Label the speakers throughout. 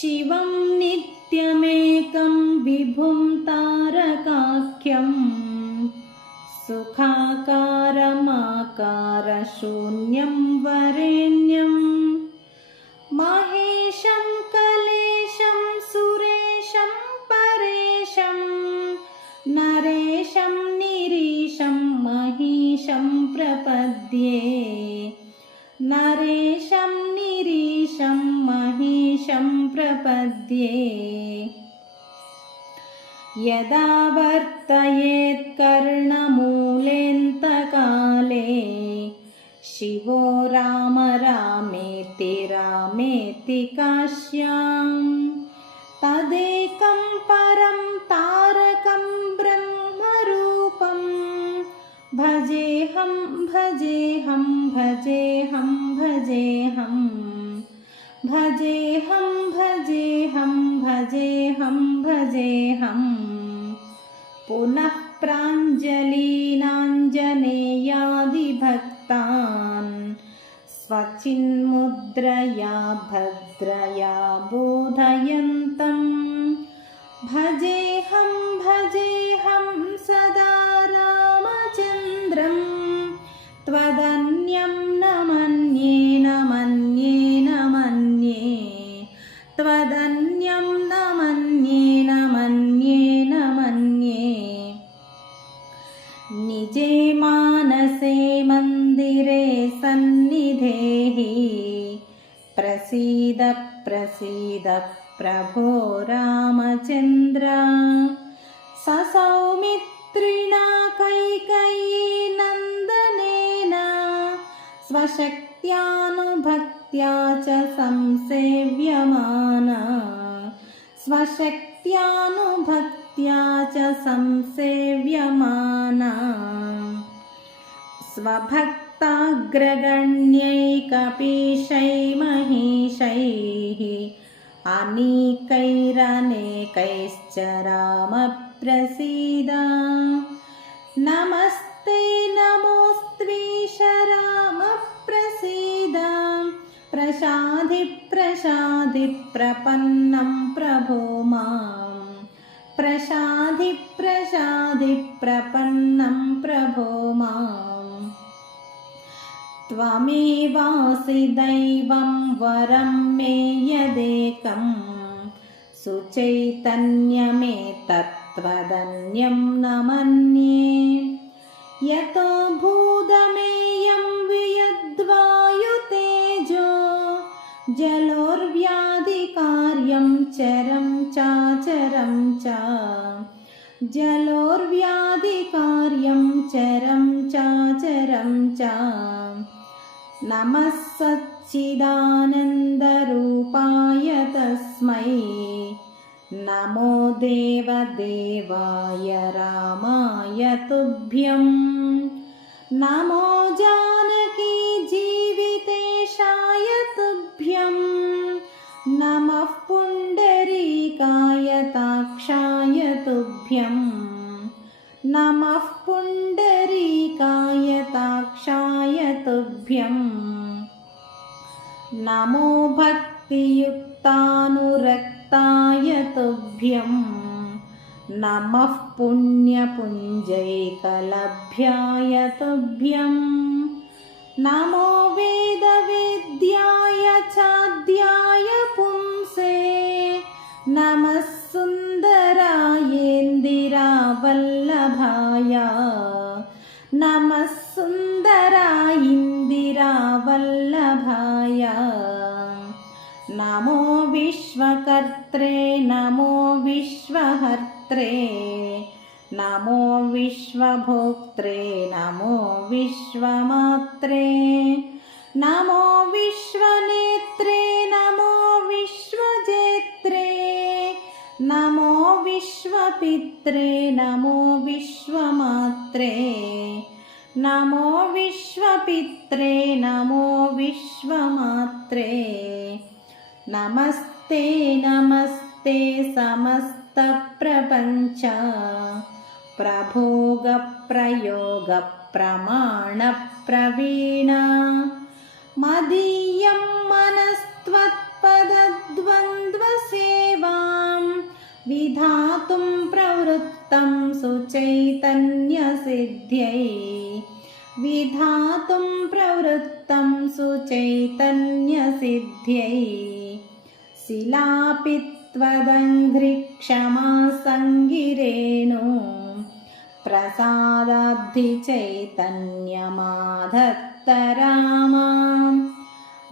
Speaker 1: शिवं नित्यमेकं विभुं तारकाख्यम् सुखाकारमाकारशून्यं वरेण्यं। महेशं प्रपद्ये यदा वर्तयेत् कर्णमूलेऽन्तकाले शिवो राम रामेति रामेति काश्याम् तदेकं परं तारकं ब्रह्मरूपं भजेऽहं भजेऽहं भजेऽहं भजेऽहं भजेऽहं भजेऽहं भजेऽहं भजेऽहं पुनः प्राञ्जलीनाञ्जनेयादिभक्तान् स्वचिन्मुद्रया भद्रया बोधयन्तं। भजेऽहं भजेऽहं सदा रामचन्द्रं त्वदन्यं त्वदन्यं न मन्ये न मन्ये न मन्ये। निजे मानसे मन्दिरे सन्निधेः प्रसीद प्रसीद प्रभो रामचन्द्र। ससौमित्रिणा कैकयीनन्दनेन भक्त्या च संसेव्यमाना। स्वशक्त्यानुभक्त्या च संसेव्यमान। स्वभक्ताग्रगण्यैकपिशैमहिषैः अनीकैरनेकैश्च रामप्रसीद। नमस्ते नमोऽस्ति प्रसादिप्रसादिप्रपन्नं प्रभो मां प्रसादिप्रसादिप्रपन्नं प्रभो मां त्वमेवासि दैवं वरं मे यदेकम् सुचैतन्यमेतत्त्वदन्यं न मन्ये। यतो भूतमेयं वियद्वा जलोर्व्याधिकार्यं चरं चाचरं च। जलोर्व्याधिकार्यं चरं चाचरं च। नमः सच्चिदानन्दरूपाय तस्मै। नमो देवदेवाय रामाय तुभ्यं नमो जानकी ताक्षाय तुभ्यं नमः पुण्डरीकाय ताक्षाय तुभ्यं नमो भक्तियुक्तानुरक्ताय तुभ्यं नमः पुण्यपुञ्जैकलभ्याय तुभ्यं नमो वेदवेद्याय विश्वकर्त्रे नमो विश्वहर्त्रे नमो विश्वभोक्त्रे नमो विश्वमात्रे नमो विश्वनेत्रे नमो विश्वजेत्रे नमो विश्वपित्रे नमो विश्वमात्रे नमो विश्वपित्रे नमो विश्वमात्रे नमस्ते नमस्ते समस्तप्रपञ्च। प्रभोगप्रयोगप्रमाणप्रवीणा। मदीयं मनस्त्वत्पदद्वन्द्वसेवां विधातुं प्रवृत्तं सुचैतन्यसिद्ध्यै। विधातुं प्रवृत्तं सुचैतन्यसिद्ध्यै। शिलापि त्वदङ्घ्रिक्षमा सङ्गिरेणु प्रसादाब्धिचैतन्यमाधत्तरामा।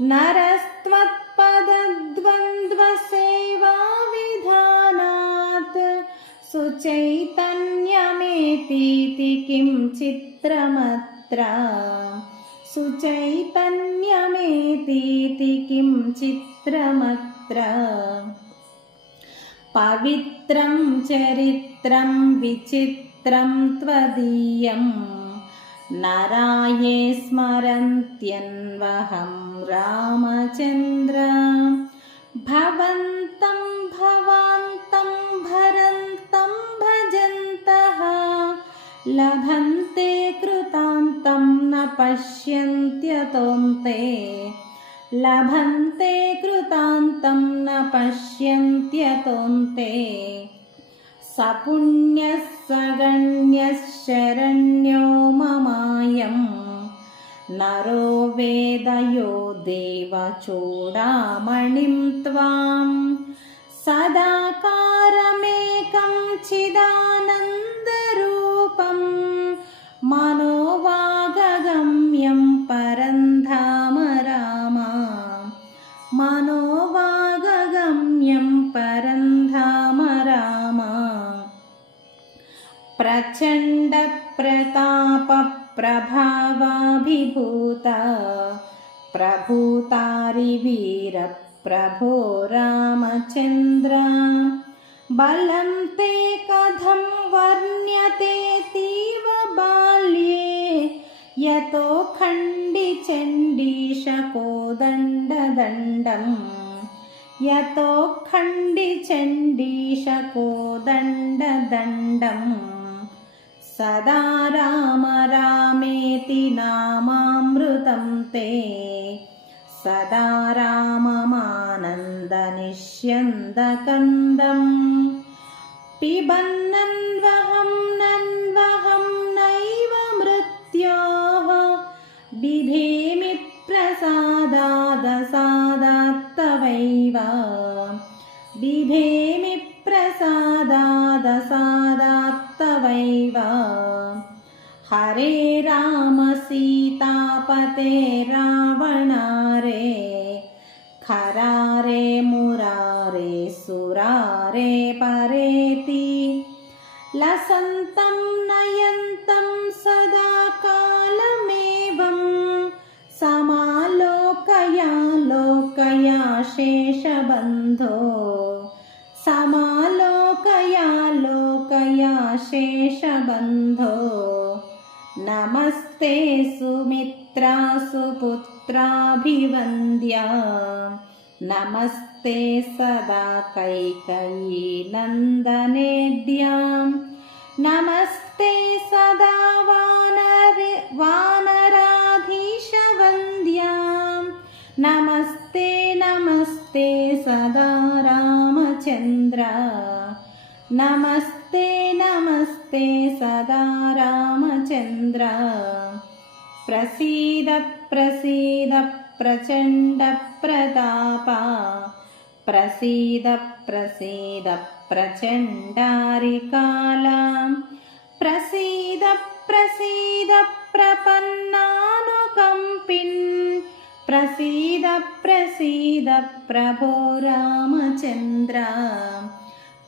Speaker 1: नरस्त्वत्पदद्वन्द्वसेवाविधानात् सुचैतन्यमेतीति किं चित्रमत्र? सुचैतन्यमेतीति किं चित्रमत्र पवित्रं। चरित्रं विचित्रं त्वदीयं। नराये स्मरन्त्यन्वहं रामचन्द्र। भवन्तं भवान्तं भरन्तं भजन्तः। लभन्ते कृतान्तं न पश्यन्त्यतोन्ते लभन्ते कृतान्तं न पश्यन्त्यतोन्ते स पुण्यः स गण्यः शरण्यो ममायं नरो वेदयो देवचूडामणिं त्वां सदाकारमेकं चिदानन्दरूपं प्रचण्डप्रतापप्रभावाभिभूत प्रभूतारिवीरप्रभो रामचन्द्र। बलं ते कथं वर्ण्यतेतीव बाल्ये यतो खण्डिचण्डीशकोदण्डदण्डम्। यतो खण्डिचण्डीशकोदण्डदण्डम् सदा राम रामेति नामामृतं ते सदा राममानन्दनिष्यन्दकन्दम् पिबन्नन्वहं सीतापते रावणारे खरारे मुरारे सुरारे परेति। लसन्तं नयन्तं सदा कालमेवं समालोकया लोकया शेषबन्धो। समालोकया लोकया शेषबन्धो। नमस्ते सुमित्रा सुपुत्राभिवन्द्या नमस्ते सदा कैकयी नन्दनेद्यां नमस्ते सदा वानरे वानराधीशवन्द्यां नमस्ते नमस्ते सदा रामचन्द्र। नमस्ते नमस्ते सदा रामचन्द्र प्रसीद प्रसीद प्रचण्डप्रतापा प्रसीद प्रसीद प्रचण्डारिकालां प्रसीद प्रसीद प्रपन्नानुकम्पिन् प्रसीद प्रसीद प्रभो रामचन्द्र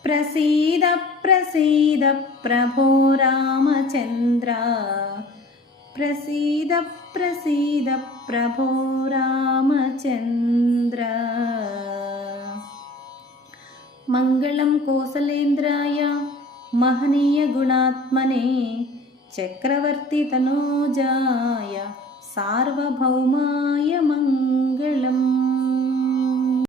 Speaker 1: प्रसीद प्रसीद प्रभो रामचन्द्र प्रसीद प्रसीद प्रभो रामचन्द्र मङ्गलं कोसलेन्द्राय महनीयगुणात्मने चक्रवर्तितनूजाय सार्वभौमाय मङ्गलम्